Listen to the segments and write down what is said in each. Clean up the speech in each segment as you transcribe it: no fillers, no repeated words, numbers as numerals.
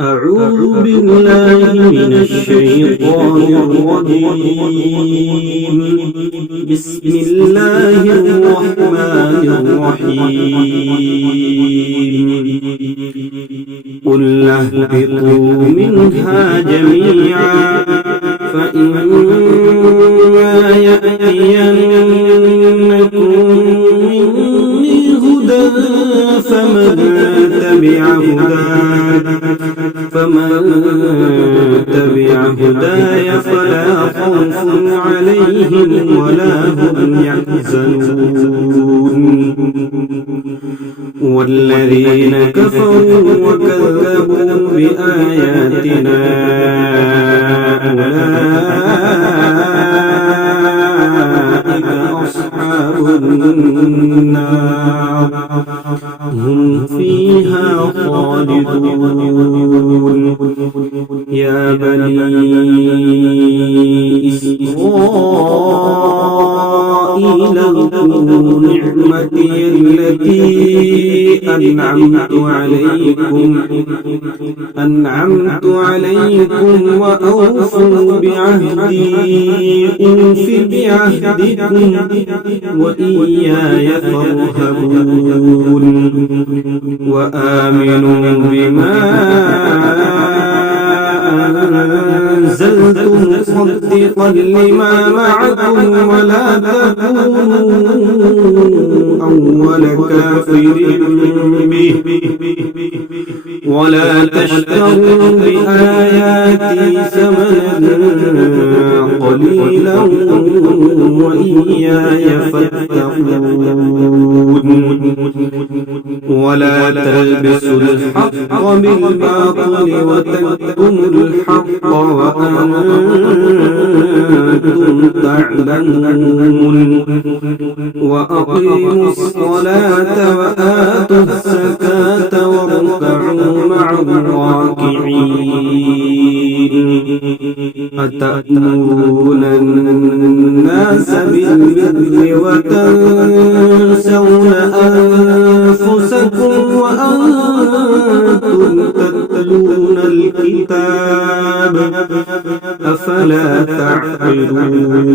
أعوذ بالله من الشيطان الرجيم. بسم الله الرحمن الرحيم. قل اهبطوا منها جميعا فإما يأتينكم مني هدى فمن تبع هداي فلا خوف عليهم ولا هم يحزنون. والذين كفروا وكذبوا بآياتنا أولئك أصحاب النار هم فيها خالدون. يا بني إسرائيل اذكروا نعمتي التي أنعمت عليكم وأوفوا بعهدي أوف بعهدكم وإياي فارهبون. وآمنوا بما أنزلت مصدقا لما معكم ولا تكونوا أول كافر به ولا تشتروا بآياتي ثمنا قليلا وإياي فاتقون. ولا تلبسوا الحق بالباطل وتكتموا الحق وأنتم تعلمون. وأقيموا الصلاة وآتوا الزكاة واركعوا مع الراكعين. أتأمرون الناس بالبر وتنسون أنفسكم وأنتم تتلون الكتاب أفلا تعقلون.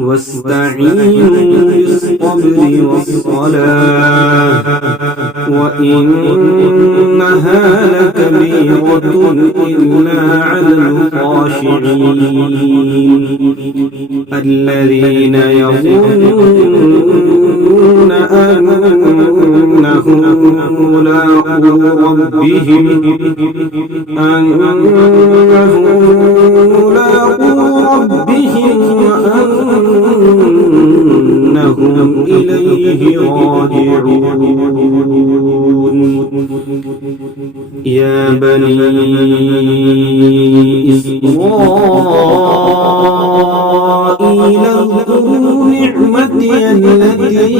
واستعينوا بالصبر والصلاة وإنها لكبيرة إلا على الخاشعين الذين يظنون أنهم ملاقو ربهم وأنهم إليه راجعون. يا بني إسرائيل اذكروا نعمتي التي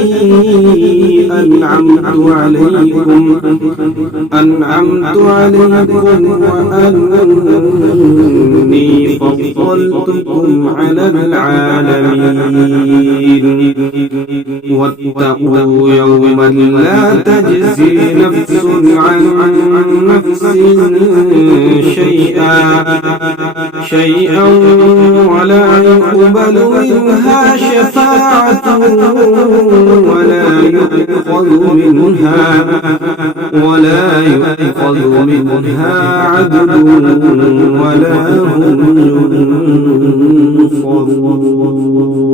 أنعمت عليكم وأني فضلتكم على العالمين. واتقوا يوما لا تجزي نفس عن نفس شيئا ولا يقبل منها شفاعة ولا يؤخذ منها عدل ولا هم ينصرون.